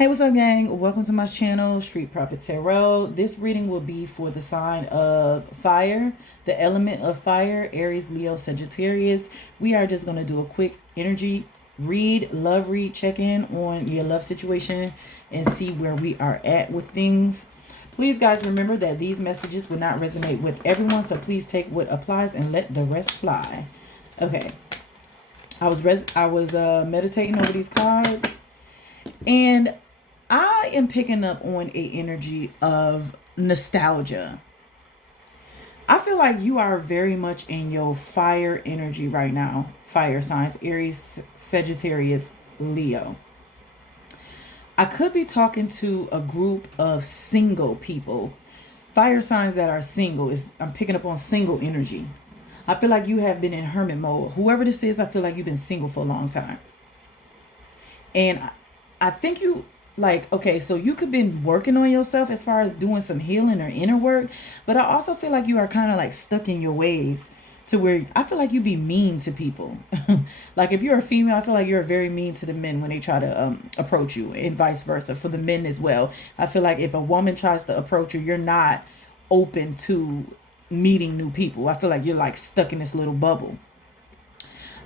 Hey, what's up, gang? Welcome to my channel, Street Prophet Tarot. This reading will be for the sign of fire, the element of fire, Aries, Leo, Sagittarius. We are just going to do a quick energy read, love read, check in on your love situation and see where we are at with things. Please, guys, remember that these messages will not resonate with everyone, so please take what applies and let the rest fly. Okay. I was meditating over these cards, and I am picking up on a energy of nostalgia. I feel like you are very much in your fire energy right now. Fire signs, Aries, Sagittarius, Leo. I could be talking to a group of single people. Fire signs that are single. I'm picking up on single energy. I feel like you have been in hermit mode. Whoever this is, I feel like you've been single for a long time. And I think you... okay, so you could be working on yourself as far as doing some healing or inner work, but I also feel like you are kind of like stuck in your ways to where I feel like you be mean to people. Like if you're a female, I feel like you're very mean to the men when they try to approach you, and vice versa for the men as well. I feel like if a woman tries to approach you, you're not open to meeting new people. I feel like you're like stuck in this little bubble.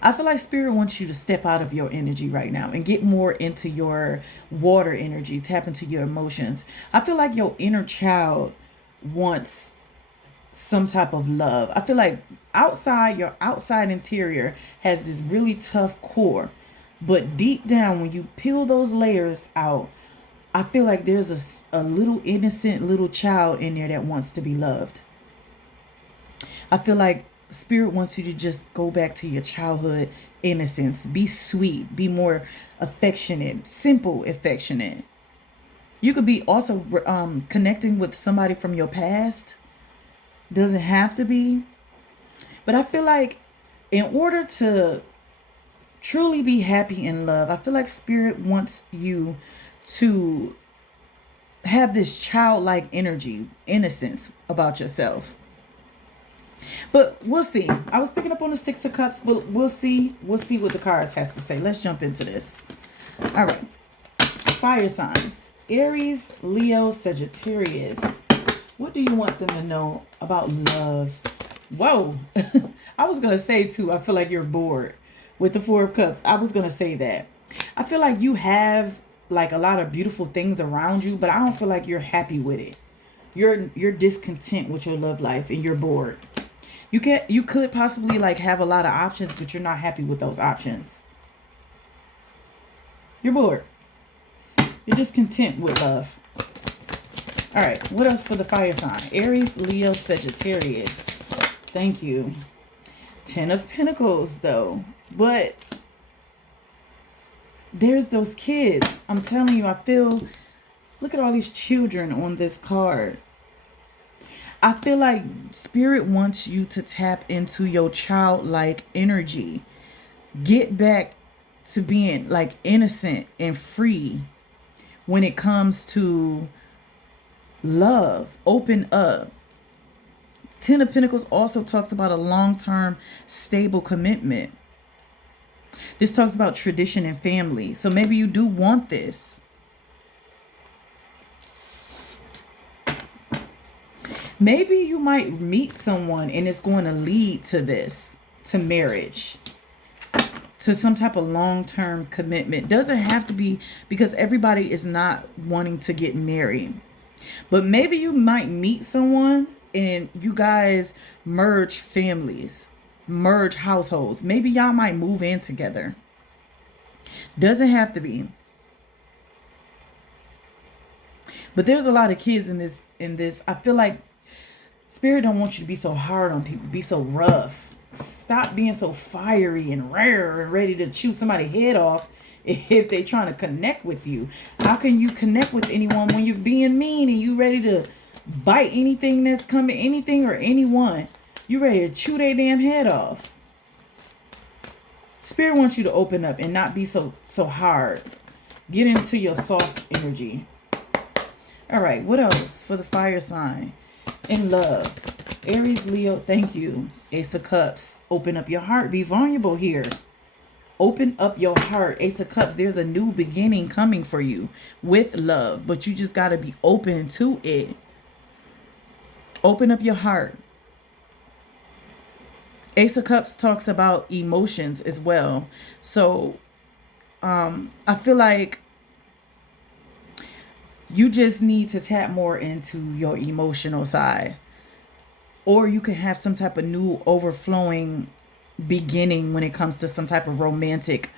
I feel like Spirit wants you to step out of your energy right now and get more into your water energy, tap into your emotions. I feel like your inner child wants some type of love. I feel like your outside interior has this really tough core, but deep down, when you peel those layers out, I feel like there's a little innocent little child in there that wants to be loved. I feel like Spirit wants you to just go back to your childhood innocence. Be sweet. Be more affectionate. Simple affectionate. You could be also connecting with somebody from your past. Doesn't have to be. But I feel like in order to truly be happy in love, I feel like Spirit wants you to have this childlike energy, innocence about yourself. But we'll see. I was picking up on the Six of Cups, but we'll see. We'll see what the cards has to say. Let's jump into this. All right. Fire signs. Aries, Leo, Sagittarius. What do you want them to know about love? Whoa. I was going to say, too, I feel like you're bored with the Four of Cups. I was going to say that. I feel like you have like a lot of beautiful things around you, but I don't feel like you're happy with it. You're discontent with your love life and you're bored. You could possibly like have a lot of options, but you're not happy with those options. You're bored. You're discontent with love. All right, what else for the fire sign? Aries, Leo, Sagittarius. Thank you. 10 of Pentacles, though. But there's those kids. I'm telling you, I feel... Look at all these children on this card. I feel like Spirit wants you to tap into your childlike energy. Get back to being like innocent and free when it comes to love. Open up. 10 of Pentacles also talks about a long-term stable commitment. This talks about tradition and family. So maybe you do want this. Maybe you might meet someone and it's going to lead to this, to marriage, to some type of long-term commitment. Doesn't have to be, because everybody is not wanting to get married. But maybe you might meet someone and you guys merge families, merge households. Maybe y'all might move in together. Doesn't have to be. But there's a lot of kids in this. I feel like Spirit don't want you to be so hard on people, be so rough. Stop being so fiery and rare and ready to chew somebody's head off if they trying to connect with you. How can you connect with anyone when you're being mean and you ready to bite anything that's coming, anything or anyone? You ready to chew their damn head off. Spirit wants you to open up and not be so hard. Get into your soft energy. All right, what else for the fire sign? In love, Aries, Leo, thank you. Ace of Cups. Open up your heart. Be vulnerable here. Open up your heart. Ace of Cups. There's a new beginning coming for you with love, but you just got to be open to it. Open up your heart. Ace of Cups talks about emotions as well. So I feel like you just need to tap more into your emotional side. Or you can have some type of new overflowing beginning when it comes to some type of romantic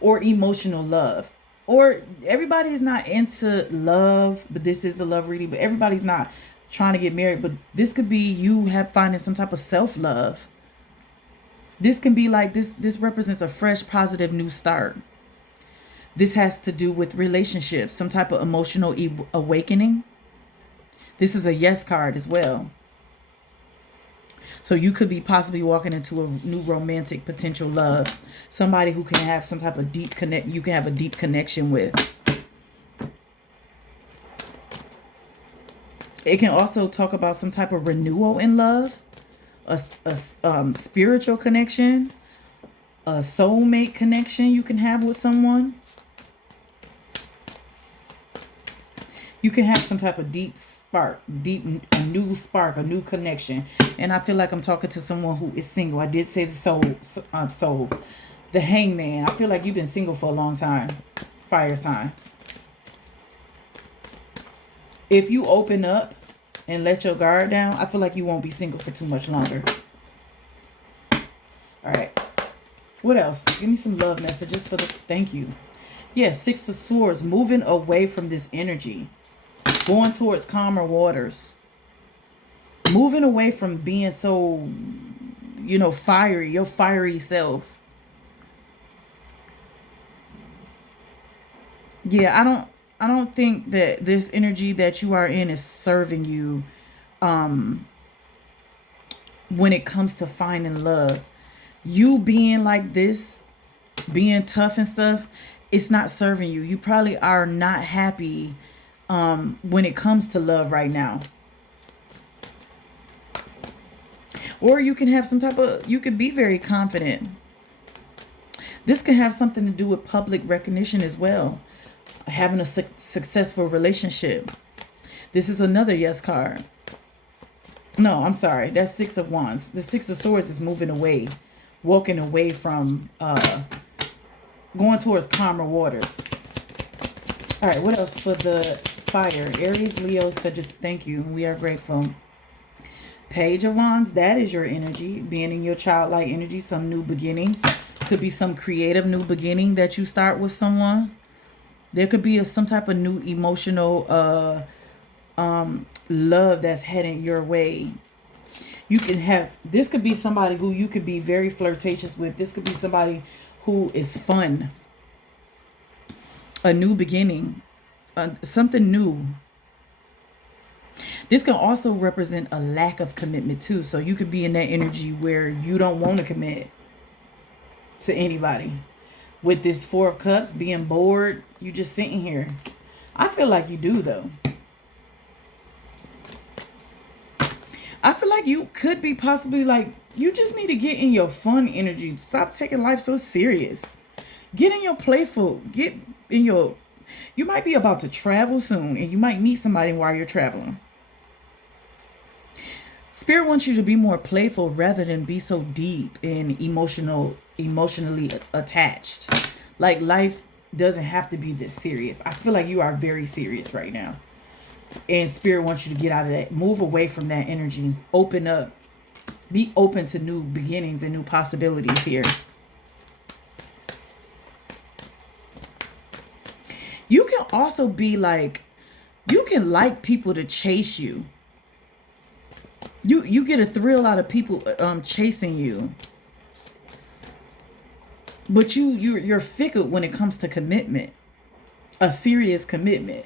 or emotional love. Or everybody's not into love, but this is a love reading, but everybody's not trying to get married. But this could be you finding some type of self-love. This can be like this represents a fresh, positive new start. This has to do with relationships, some type of emotional awakening. This is a yes card as well. So you could be possibly walking into a new romantic potential love. Somebody who can have some type of deep connect, you can have a deep connection with. It can also talk about some type of renewal in love, a spiritual connection, a soulmate connection you can have with someone. You can have some type of deep spark, a new spark, a new connection. And I feel like I'm talking to someone who is single. I did say the soul, the hangman. I feel like you've been single for a long time. Fire sign. If you open up and let your guard down, I feel like you won't be single for too much longer. All right. What else? Give me some love messages for the... Thank you. Yes, Six of Swords. Moving away from this energy. Going towards calmer waters. Moving away from being so, fiery. Your fiery self. Yeah, I don't think that this energy that you are in is serving you when it comes to finding love. You being like this, being tough and stuff, it's not serving you. You probably are not happy when it comes to love right now. Or you can have some type of, you could be very confident. This can have something to do with public recognition as well. Having a successful relationship. This is another yes card. No, I'm sorry. That's Six of Wands. The Six of Swords is moving away. Walking away from, going towards calmer waters. All right, what else for the fire? Aries, Leo, Sagittarius, thank you. We are grateful. Page of Wands, that is your energy. Being in your childlike energy, some new beginning. Could be some creative new beginning that you start with someone. There could be some type of new emotional love that's heading your way. You can have, this could be somebody who you could be very flirtatious with. This could be somebody who is fun. A new beginning. Something new. This can also represent a lack of commitment too. So you could be in that energy where you don't want to commit to anybody. With this Four of Cups, being bored, you just sitting here. I feel like you do though. I feel like you could be possibly like, you just need to get in your fun energy. Stop taking life so serious. Get in your playful, get in your, you might be about to travel soon and you might meet somebody while you're traveling. Spirit wants you to be more playful rather than be so deep and emotionally attached. Like life doesn't have to be this serious. I feel like you are very serious right now. And Spirit wants you to get out of that. Move away from that energy. Open up. Be open to new beginnings and new possibilities here. You can also be like, you can like people to chase you. You get a thrill out of people chasing you. But you're fickle when it comes to commitment. A serious commitment.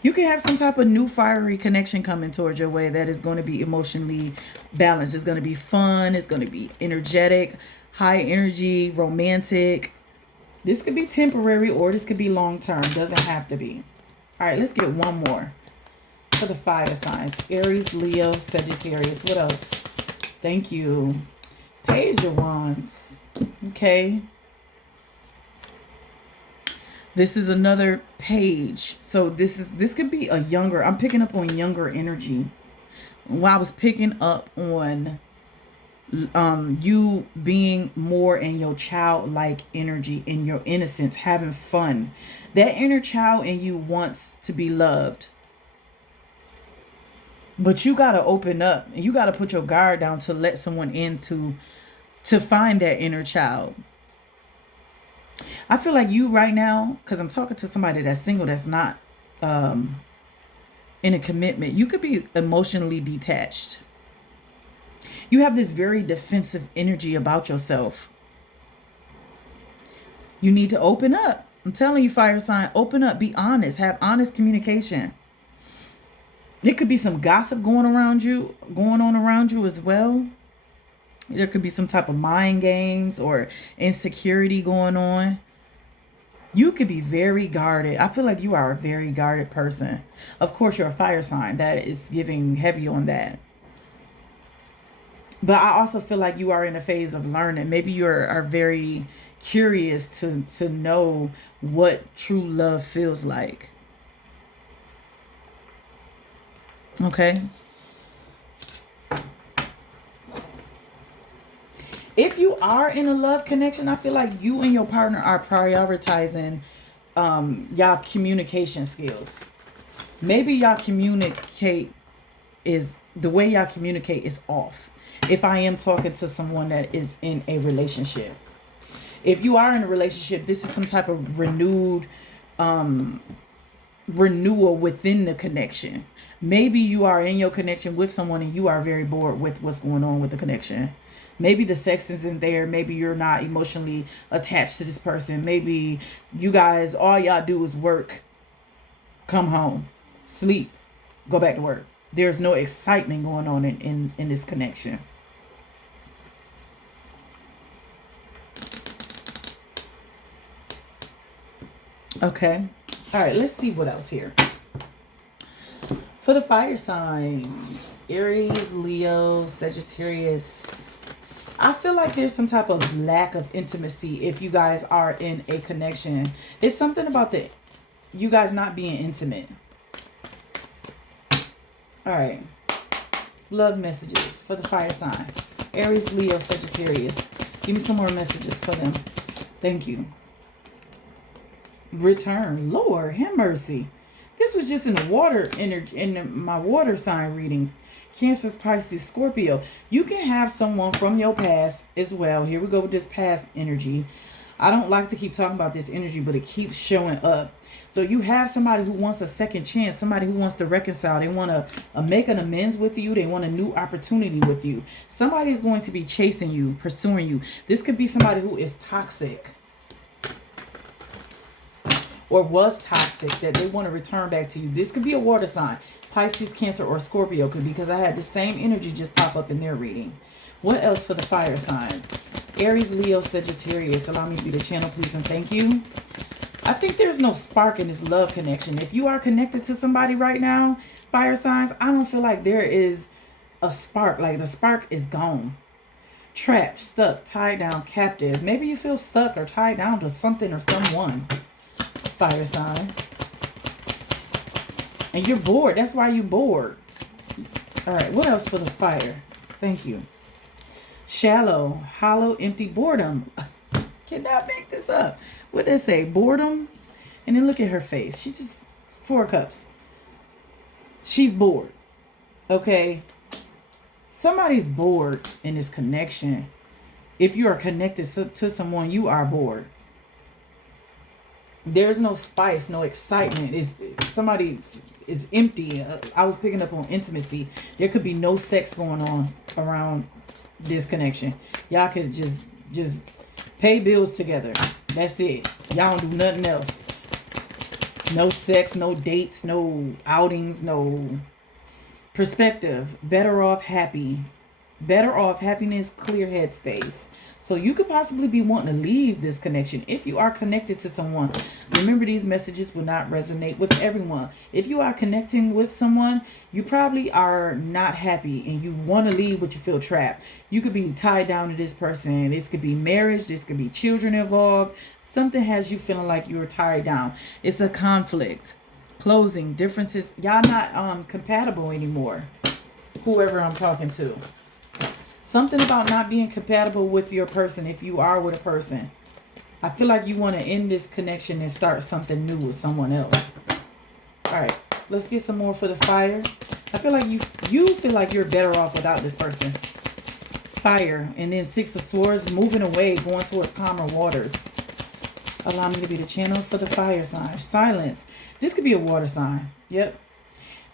You can have some type of new fiery connection coming towards your way that is going to be emotionally balanced. It's going to be fun. It's going to be energetic, high energy, romantic. This could be temporary or this could be long term. Doesn't have to be. All right, let's get one more for the fire signs. Aries, Leo, Sagittarius. What else? Thank you. Page of Wands. Okay. This is another page. So this could be a younger. I'm picking up on younger energy. While I was picking up on you being more in your childlike energy, in your innocence, having fun. That inner child in you wants to be loved. But you got to open up and you got to put your guard down to let someone in to find that inner child. I feel like you right now, because I'm talking to somebody that's single, that's not in a commitment, you could be emotionally detached. You have this very defensive energy about yourself. You need to open up. I'm telling you, fire sign, open up, be honest, have honest communication. There could be some gossip going on around you as well. There could be some type of mind games or insecurity going on. You could be very guarded. I feel like you are a very guarded person. Of course, you're a fire sign. That is giving heavy on that. But I also feel like you are in a phase of learning. Maybe you are very curious to know what true love feels like. Okay. If you are in a love connection, I feel like you and your partner are prioritizing y'all communication skills. Maybe y'all communicate the way y'all communicate is off. If I am talking to someone that is in a relationship. If you are in a relationship, this is some type of renewal within the connection. Maybe you are in your connection with someone and you are very bored with what's going on with the connection. Maybe the sex isn't there. Maybe you're not emotionally attached to this person. Maybe you guys, all y'all do is work, come home, sleep, go back to work. There's no excitement going on in this connection. Okay. All right, let's see what else here. For the fire signs, Aries, Leo, Sagittarius. I feel like there's some type of lack of intimacy if you guys are in a connection. It's something about you guys not being intimate. All right. Love messages for the fire sign. Aries, Leo, Sagittarius. Give me some more messages for them. Thank you. Return. Lord, have mercy. This was just in the water energy, in my water sign reading. Cancer, Pisces, Scorpio. You can have someone from your past as well. Here we go with this past energy. I don't like to keep talking about this energy, but it keeps showing up. So you have somebody who wants a second chance, somebody who wants to reconcile. They want to make an amends with you. They want a new opportunity with you. Somebody is going to be chasing you, pursuing you. This could be somebody who is toxic or was toxic that they want to return back to you. This could be a water sign. Pisces, Cancer, or Scorpio could be, because I had the same energy just pop up in their reading. What else for the fire sign? Aries, Leo, Sagittarius. Allow me to be the channel, please, and thank you. I think there's no spark in this love connection. If you are connected to somebody right now, fire signs, I don't feel like there is a spark. Like the spark is gone. Trapped, stuck, tied down, captive. Maybe you feel stuck or tied down to something or someone. Fire sign. And you're bored. That's why you're bored. All right. What else for the fire? Thank you. Shallow, hollow, empty, boredom. Cannot make this up. What did they say? Boredom? And then look at her face. She just, 4 cups. She's bored. Okay. Somebody's bored in this connection. If you are connected to someone, you are bored. There's no spice, no excitement. Somebody is empty. I was picking up on intimacy. There could be no sex going on around this connection. Y'all could just pay bills together. That's it. Y'all don't do nothing else. No sex, no dates, no outings, no perspective. Better off happy. Better off happiness, clear headspace. So you could possibly be wanting to leave this connection. If you are connected to someone, remember these messages will not resonate with everyone. If you are connecting with someone, you probably are not happy and you want to leave, but you feel trapped. You could be tied down to this person. This could be marriage. This could be children involved. Something has you feeling like you're tied down. It's a conflict. Closing, differences. Y'all not compatible anymore. Whoever I'm talking to. Something about not being compatible with your person if you are with a person. I feel like you want to end this connection and start something new with someone else. All right, let's get some more for the fire. I feel like you feel like you're better off without this person. Fire, and then Six of Swords, moving away, going towards calmer waters. Allow me to be the channel for the fire sign. Silence. This could be a water sign. Yep.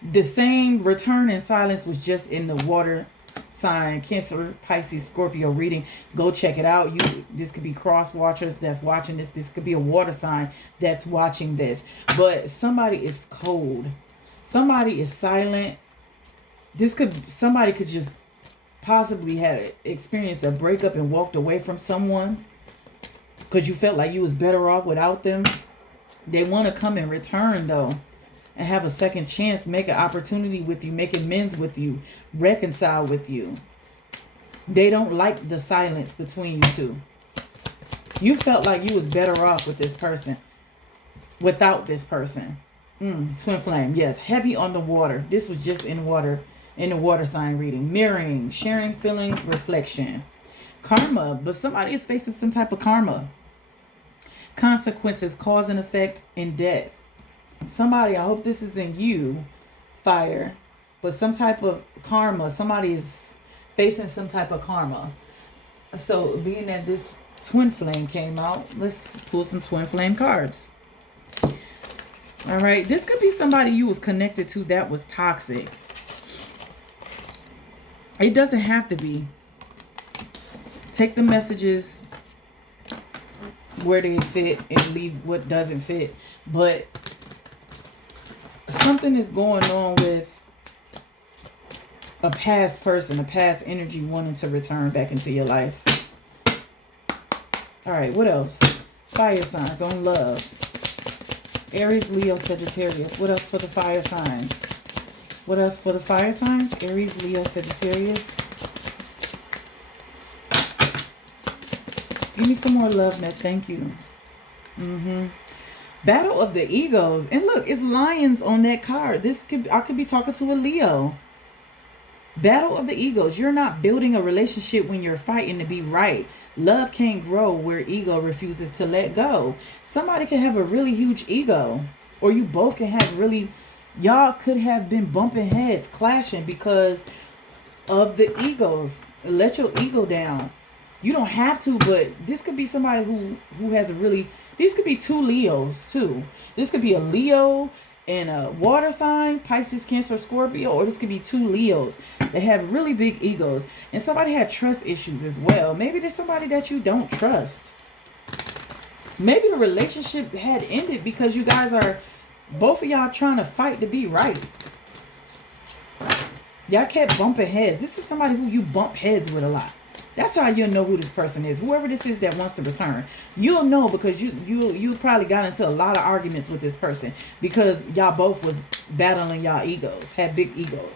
The same return and silence was just in the water sign, Cancer, Pisces, Scorpio reading. Go check it out. This could be cross watchers that's watching this. This could be a water sign that's watching this. But somebody is cold. Somebody is silent. Somebody could just possibly had experienced a breakup and walked away from someone because you felt like you was better off without them. They want to come in return though, and have a second chance, make an opportunity with you, make amends with you, reconcile with you. They don't like the silence between you two. You felt like you was better off with this person, without this person. Twin flame, yes, heavy on the water. This was just in water, in the water sign reading. Mirroring, sharing feelings, reflection. Karma, but somebody is facing some type of karma. Consequences, cause and effect, and debt. Somebody, I hope this isn't you, fire, but some type of karma. Somebody is facing some type of karma. So being that this twin flame came out, let's pull some twin flame cards. All right, this could be somebody you was connected to that was toxic. It doesn't have to be. Take the messages where they fit and leave what doesn't fit. But something is going on with a past person, a past energy wanting to return back into your life. All right, what else? Fire signs on love. Aries, Leo, Sagittarius. What else for the fire signs? What else for the fire signs? Aries, Leo, Sagittarius. Give me some more love, Ned. Thank you. Battle of the egos. And look, it's lions on that card. I could be talking to a Leo. Battle of the egos. You're not building a relationship when you're fighting to be right. Love can't grow where ego refuses to let go. Somebody can have a really huge ego. Or you both can have really... Y'all could have been bumping heads, clashing because of the egos. Let your ego down. You don't have to, but this could be somebody who has a really... These could be two Leos, too. This could be a Leo and a water sign, Pisces, Cancer, Scorpio, or this could be two Leos that have really big egos. And somebody had trust issues as well. Maybe there's somebody that you don't trust. Maybe the relationship had ended because you guys are, both of y'all trying to fight to be right. Y'all kept bumping heads. This is somebody who you bump heads with a lot. That's how you'll know who this person is. Whoever this is that wants to return. You'll know because you probably got into a lot of arguments with this person. Because y'all both was battling y'all egos. Had big egos.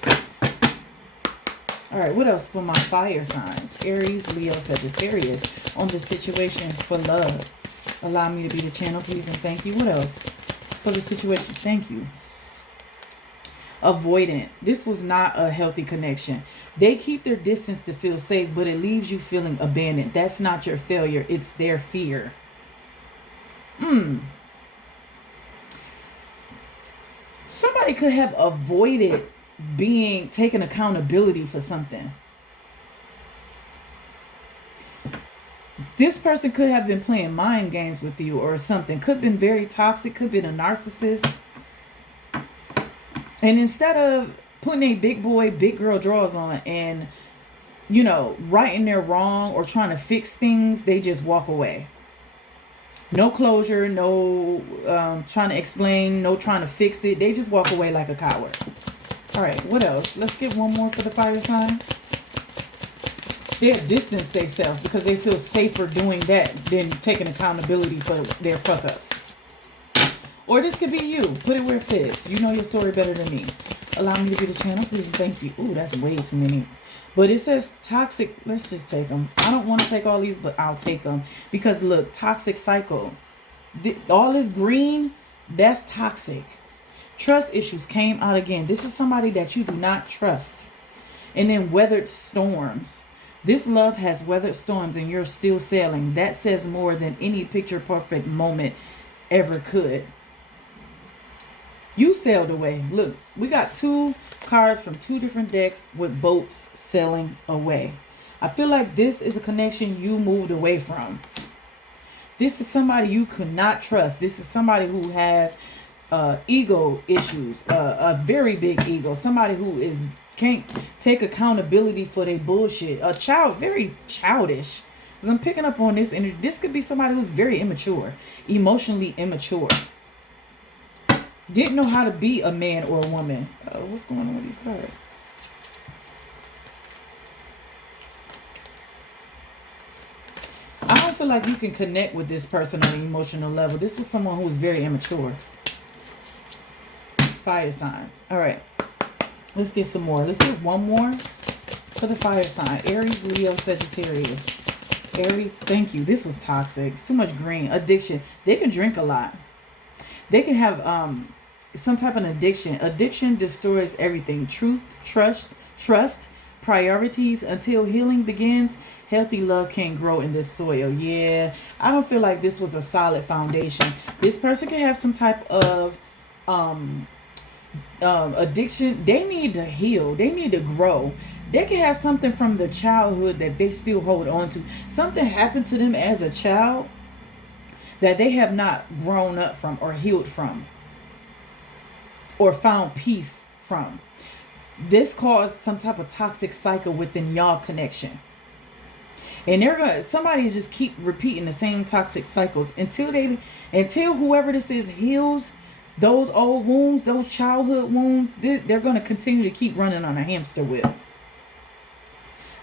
Alright, what else for my fire signs? Aries, Leo, Sagittarius. On the situation for love. Allow me to be the channel, please, and thank you. What else? For the situation. Thank you. Avoidant. This was not a healthy connection. They keep their distance to feel safe, but it leaves you feeling abandoned. That's not your failure. It's their fear. Somebody could have avoided taking accountability for something. This person could have been playing mind games with you or something. Could have been very toxic. Could have been a narcissist. And instead of putting a big boy, big girl drawers on and, you know, righting their wrong or trying to fix things, they just walk away. No closure, no trying to explain, no trying to fix it. They just walk away like a coward. All right, what else? Let's get one more for the fire sign. They'll distance themselves because they feel safer doing that than taking accountability for their fuck ups. Or this could be you. Put it where it fits. You know your story better than me. Allow me to be the channel, please and thank you. Ooh, that's way too many. But it says toxic. Let's just take them. I don't want to take all these, but I'll take them. Because look, toxic cycle. All this green, that's toxic. Trust issues came out again. This is somebody that you do not trust. And then weathered storms. This love has weathered storms and you're still sailing. That says more than any picture perfect moment ever could. You sailed away. Look, we got 2 cards from 2 different decks with boats sailing away. I feel like this is a connection you moved away from. This is somebody you could not trust. This is somebody who have ego issues, a very big ego. Somebody who can't take accountability for their bullshit. A child, very childish. Because I'm picking up on this energy. This could be somebody who's very immature, emotionally immature. Didn't know how to be a man or a woman. What's going on with these cards? I don't feel like you can connect with this person on an emotional level. This was someone who was very immature. Fire signs. All right. Let's get some more. Let's get one more for the fire sign. Aries, Leo, Sagittarius. Aries, thank you. This was toxic. It's too much green. Addiction. They can drink a lot. They can have some type of addiction. Addiction destroys everything. Truth, trust, priorities. Until healing begins, healthy love can't grow in this soil. Yeah, I don't feel like this was a solid foundation. This person can have some type of addiction. They need to heal. They need to grow. They can have something from the childhood that they still hold on to. Something happened to them as a child that they have not grown up from or healed from or found peace from. This caused some type of toxic cycle within y'all connection. And somebody just keep repeating the same toxic cycles until whoever this is heals those old wounds, those childhood wounds. They're going to continue to keep running on a hamster wheel.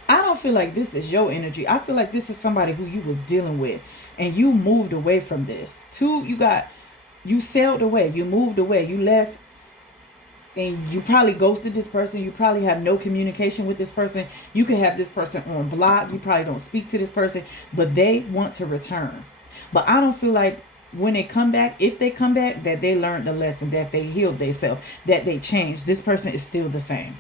I don't feel like this is your energy. I feel like this is somebody who you was dealing with and you moved away from this. You sailed away, you moved away, you left, and you probably ghosted this person. You probably have no communication with this person. You could have this person on block. You probably don't speak to this person, but they want to return. But I don't feel like when they come back, if they come back, that they learned the lesson, that they healed themselves, that they changed. This person is still the same.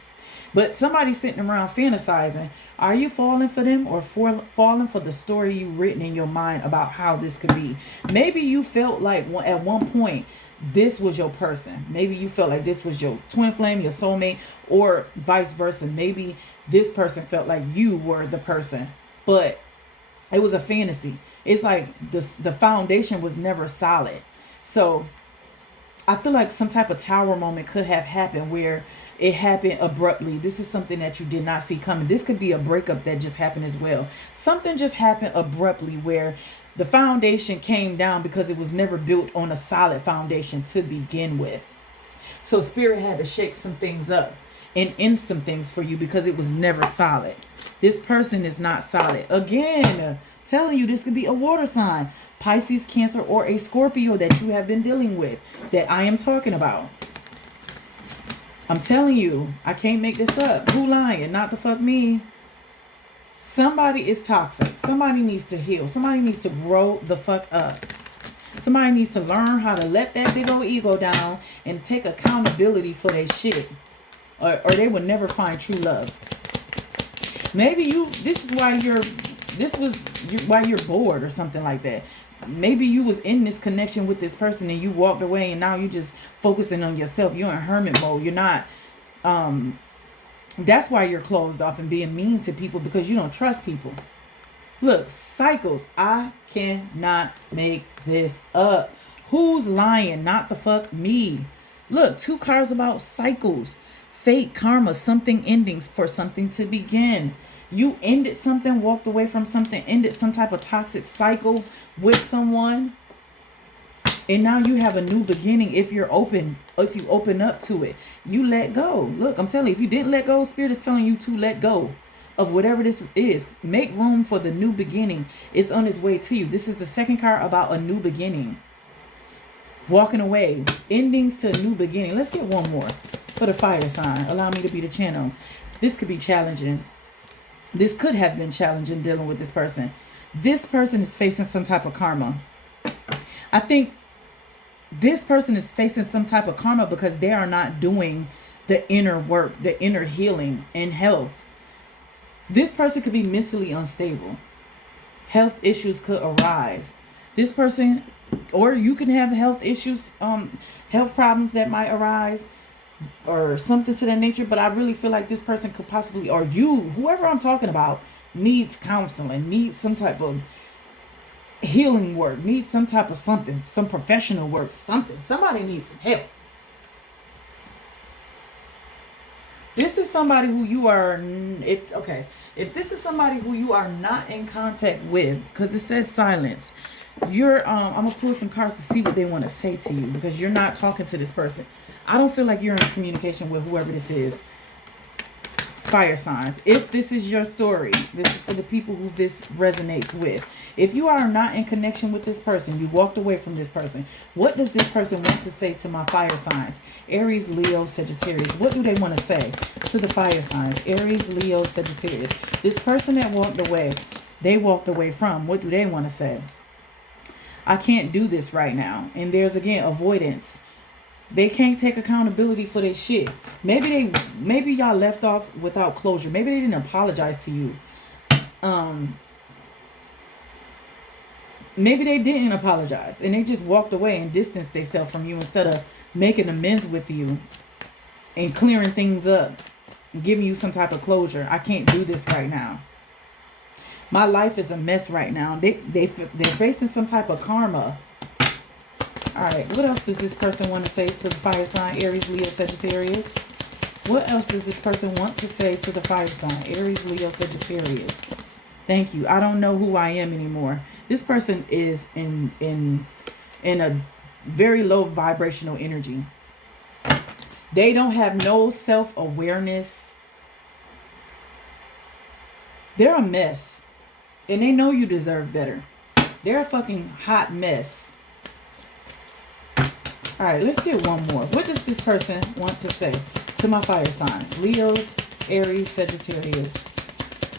But somebody's sitting around fantasizing. Are you falling for them or falling for the story you've written in your mind about how this could be? Maybe you felt like at one point this was your person. Maybe you felt like this was your twin flame, your soulmate, or vice versa. Maybe this person felt like you were the person, but it was a fantasy. It's like the foundation was never solid. So I feel like some type of tower moment could have happened where it happened abruptly. This is something that you did not see coming. This could be a breakup that just happened as well. Something just happened abruptly where the foundation came down because it was never built on a solid foundation to begin with. So Spirit had to shake some things up and end some things for you because it was never solid. This person is not solid. Again, telling you this could be a water sign, Pisces, Cancer, or a Scorpio that you have been dealing with, that I am talking about. I'm telling you, I can't make this up. Who lying? Not the fuck me. Somebody is toxic. Somebody needs to heal. Somebody needs to grow the fuck up. Somebody needs to learn how to let that big old ego down and take accountability for their shit. Or they will never find true love. Maybe this is why you're bored or something like that. Maybe you was in this connection with this person and you walked away and now you just focusing on yourself. You're in hermit mode. You're not, that's why you're closed off and being mean to people, because you don't trust people. Look, cycles. I cannot make this up. Who's lying? Not the fuck me. Look, 2 cards about cycles. Fate, karma, something endings for something to begin. You ended something, walked away from something, ended some type of toxic cycle with someone. And now you have a new beginning if you open up to it. You let go. Look, I'm telling you, if you didn't let go, Spirit is telling you to let go. of whatever this is. Make room for the new beginning. It's on its way to you. This is the second card about a new beginning. Walking away. Endings to a new beginning. Let's get one more for the fire sign. Allow me to be the channel. This could be challenging. This could have been challenging dealing with this person. This person is facing some type of karma. I think this person is facing some type of karma because they are not doing the inner work, the inner healing and health. This person could be mentally unstable. Health issues could arise. This person, or you can have health issues, health problems that might arise or something to that nature. But I really feel like this person could possibly, or you, whoever I'm talking about, needs counseling, needs some type of healing work, needs some type of something, some professional work, something. Somebody needs some help. This is somebody who you are, if this is somebody who you are not in contact with, because it says silence, you're, I'm going to pull some cards to see what they want to say to you, because you're not talking to this person. I don't feel like you're in communication with whoever this is. Fire signs. If this is your story, this is for the people who this resonates with. If you are not in connection with this person, you walked away from this person, what does this person want to say to my fire signs? Aries, Leo, Sagittarius. What do they want to say to the fire signs? Aries, Leo, Sagittarius. This person that walked away, they walked away from, what do they want to say? I can't do this right now. And there's, again, avoidance. They can't take accountability for their shit. Maybe y'all left off without closure. Maybe they didn't apologize to you. Maybe they didn't apologize and they just walked away and distanced themselves from you instead of making amends with you and clearing things up and giving you some type of closure. I can't do this right now. My life is a mess right now. They're facing some type of karma. All right, what else does this person want to say to the fire sign? Aries, Leo, Sagittarius. What else does this person want to say to the fire sign? Aries, Leo, Sagittarius. Thank you. I don't know who I am anymore. This person is in a very low vibrational energy. They don't have no self-awareness. They're a mess. And they know you deserve better. They're a fucking hot mess. All right, let's get one more. What does this person want to say to my fire sign? Leos, Aries, Sagittarius.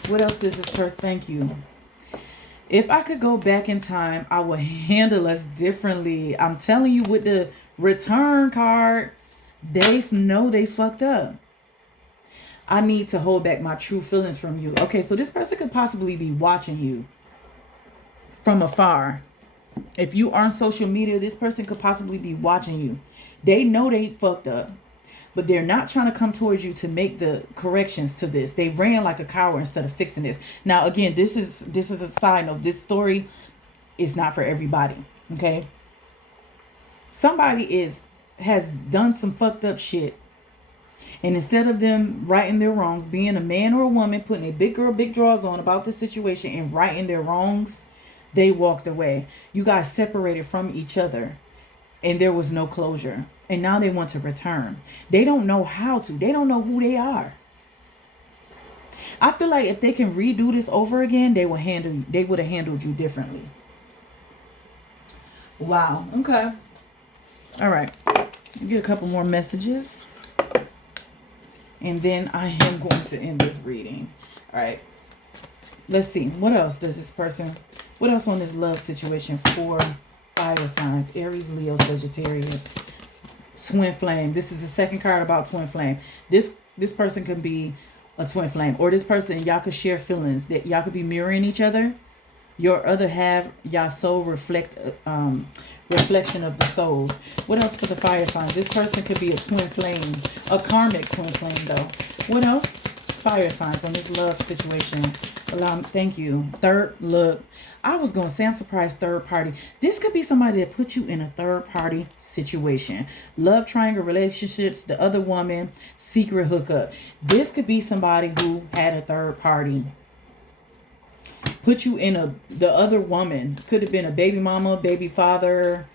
What else does this person... Thank you. If I could go back in time, I would handle us differently. I'm telling you, with the return card, they know they fucked up. I need to hold back my true feelings from you. Okay, so this person could possibly be watching you from afar. If you are on social media, this person could possibly be watching you. They know they fucked up, but they're not trying to come towards you to make the corrections to this. They ran like a coward instead of fixing this. Now, again, this is a side note. This story is not for everybody, okay? Somebody has done some fucked up shit, and instead of them righting their wrongs, being a man or a woman, putting a big girl, big draws on about the situation and righting their wrongs, they walked away. You guys separated from each other and there was no closure. And now they want to return. They don't know how to. They don't know who they are. I feel like if they can redo this over again, they would have handled you differently. Wow. Okay. All right. Get a couple more messages. And then I am going to end this reading. All right. Let's see. What else does this person... What else on this love situation for fire signs? Aries, Leo, Sagittarius. Twin flame. This is the second card about twin flame. This person could be a twin flame. Or this person, y'all could share feelings. That y'all could be mirroring each other. Your other half, y'all soul reflection of the souls. What else for the fire signs? This person could be a twin flame. A karmic twin flame, though. What else? Fire signs on this love situation. Thank you. Third, look. I was going to say, I'm surprised, third party. This could be somebody that put you in a third party situation. Love triangle relationships, the other woman, secret hookup. This could be somebody who had a third party. Put you in the other woman. Could have been a baby mama, baby father,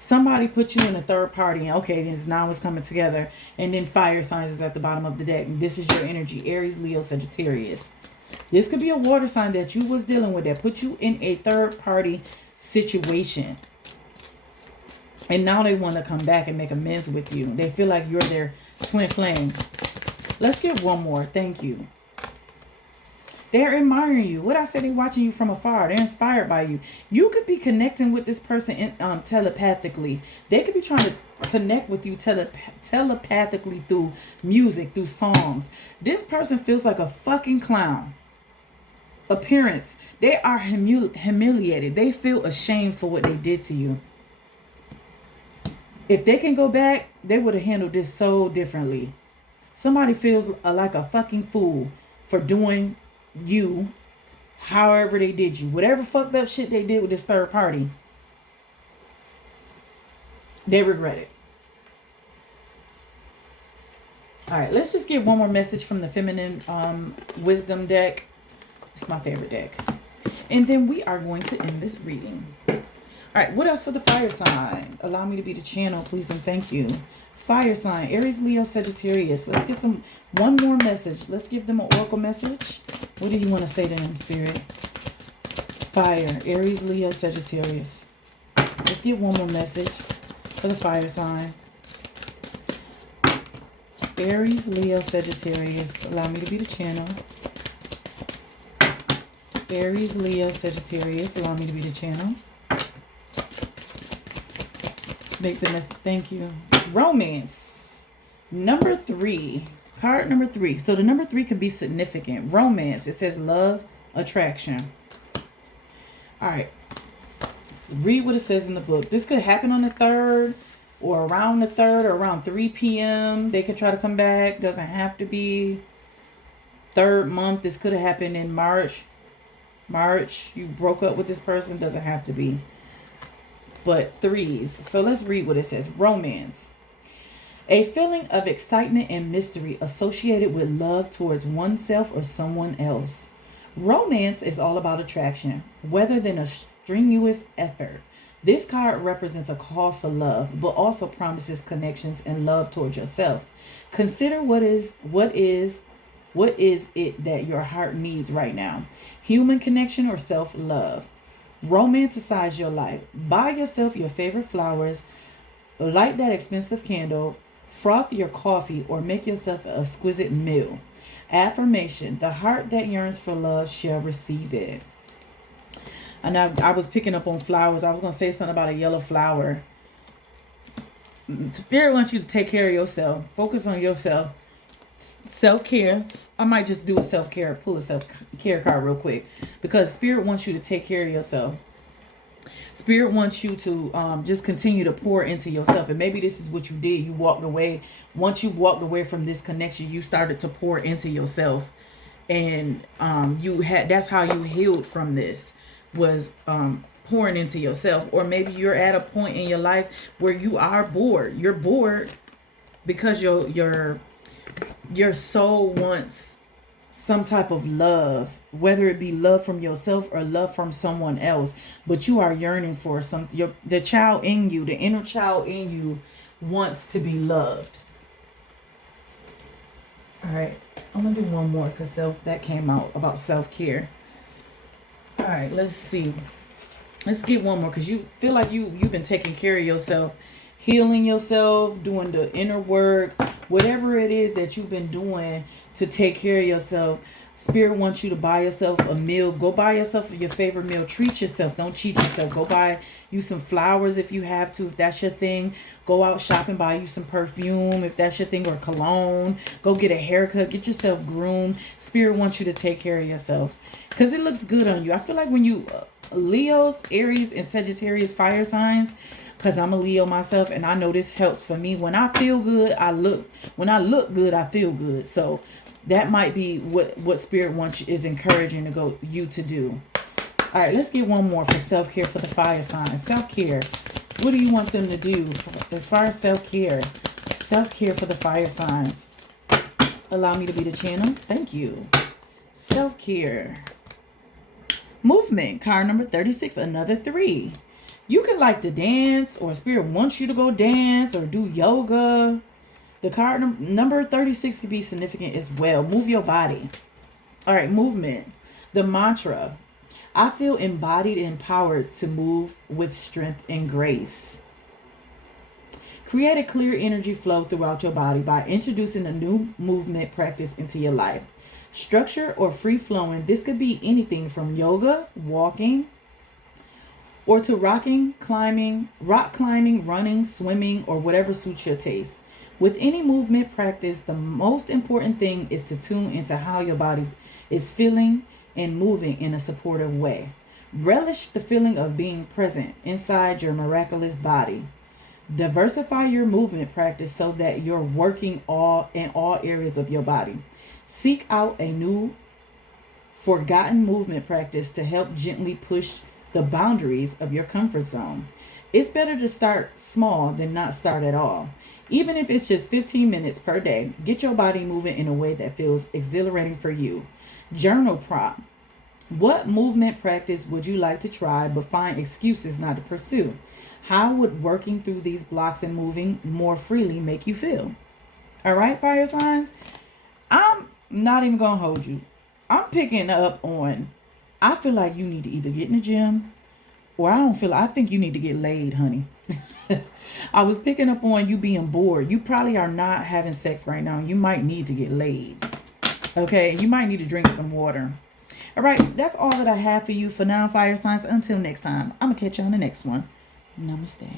Somebody put you in a third party. Okay, now it's coming together. And then fire signs is at the bottom of the deck. This is your energy. Aries, Leo, Sagittarius. This could be a water sign that you was dealing with that put you in a third party situation. And now they want to come back and make amends with you. They feel like you're their twin flame. Let's get one more. Thank you. They're admiring you. What I said, they're watching you from afar. They're inspired by you. You could be connecting with this person telepathically. They could be trying to connect with you telepathically through music, through songs. This person feels like a fucking clown. Appearance. They are humiliated. They feel ashamed for what they did to you. If they can go back, they would have handled this so differently. Somebody feels like a fucking fool for doing you however they did you. Whatever fucked up shit they did with this third party, they regret it. All right, let's just get one more message from the feminine wisdom deck. It's my favorite deck. And then we are going to end this reading. All right, what else for the fire sign? Allow me to be the channel, please and thank you. Fire sign, Aries, Leo, Sagittarius. Let's get one more message. Let's give them an oracle message. What do you want to say to them, Spirit? Fire, Aries, Leo, Sagittarius. Let's get one more message for the fire sign. Aries, Leo, Sagittarius. Allow me to be the channel. Aries, Leo, Sagittarius. Allow me to be the channel. Make the message. Thank you. Romance. Number 3. Card number 3. So the number 3 could be significant. Romance. It says love, attraction. All right. Let's read what it says in the book. This could happen on the 3rd or around the 3rd or around 3 p.m. They could try to come back. Doesn't have to be 3rd month. This could have happened in March. You broke up with this person. Doesn't have to be. But 3s. So let's read what it says. Romance. A feeling of excitement and mystery associated with love towards oneself or someone else. Romance is all about attraction, rather than a strenuous effort. This card represents a call for love, but also promises connections and love towards yourself. Consider what is it that your heart needs right now? Human connection or self-love? Romanticize your life. Buy yourself your favorite flowers, light that expensive candle, froth your coffee, or make yourself an exquisite meal. Affirmation. The heart that yearns for love shall receive it. And I was picking up on flowers. I was going to say something about a yellow flower. Spirit wants you to take care of yourself. Focus on yourself. Self-care. I might just do a self-care, pull a self-care card real quick, because Spirit wants you to take care of yourself. Spirit wants you to just continue to pour into yourself. And maybe this is what you did. You walked away. Once you walked away from this connection, you started to pour into yourself. And that's how you healed from this, was pouring into yourself. Or maybe you're at a point in your life where you are bored. You're bored because your soul wants some type of love, whether it be love from yourself or love from someone else, but you are yearning for something. The child in you, the inner child in you, wants to be loved. All right, I'm gonna do one more because that came out about self-care. All right, let's see. Let's get one more because you feel like you've been taking care of yourself, healing yourself, doing the inner work, whatever it is that you've been doing to take care of yourself. Spirit wants you to buy yourself a meal. Go buy yourself your favorite meal. Treat yourself. Don't cheat yourself. Go buy you some flowers if you have to, if that's your thing. Go out shopping, buy you some perfume if that's your thing, or cologne. Go get a haircut. Get yourself groomed. Spirit wants you to take care of yourself because it looks good on you. I feel like when you Leos, Aries, and Sagittarius fire signs, because I'm a Leo myself, and I know this helps for me. When I feel good, when I look good, I feel good. So that might be what Spirit wants is encouraging you to do. All right, let's get one more for self-care for the fire sign. Self-care. What do you want them to do as far as self-care? Self-care for the fire signs. Allow me to be the channel. Thank you. Self-care. Movement. Card number 36. Another 3. You can like to dance, or spirit wants you to go dance or do yoga. The card number 36 could be significant as well. Move your body. All right, movement. The mantra. I feel embodied and empowered to move with strength and grace. Create a clear energy flow throughout your body by introducing a new movement practice into your life. Structure or free flowing. This could be anything from yoga, walking, or to rock climbing, running, swimming, or whatever suits your taste. With any movement practice, the most important thing is to tune into how your body is feeling and moving in a supportive way. Relish the feeling of being present inside your miraculous body. Diversify your movement practice so that you're working in all areas of your body. Seek out a new forgotten movement practice to help gently push the boundaries of your comfort zone. It's better to start small than not start at all. Even if it's just 15 minutes per day, get your body moving in a way that feels exhilarating for you. Journal prompt. What movement practice would you like to try but find excuses not to pursue? How would working through these blocks and moving more freely make you feel? All right, fire signs. I'm not even going to hold you. I'm picking up on, I feel like you need to either get in the gym, or I think you need to get laid, honey. I was picking up on you being bored. You probably are not having sex right now. You might need to get laid. Okay, you might need to drink some water. All right, that's all that I have for you for now, fire signs. Until next time, I'm going to catch you on the next one. Namaste.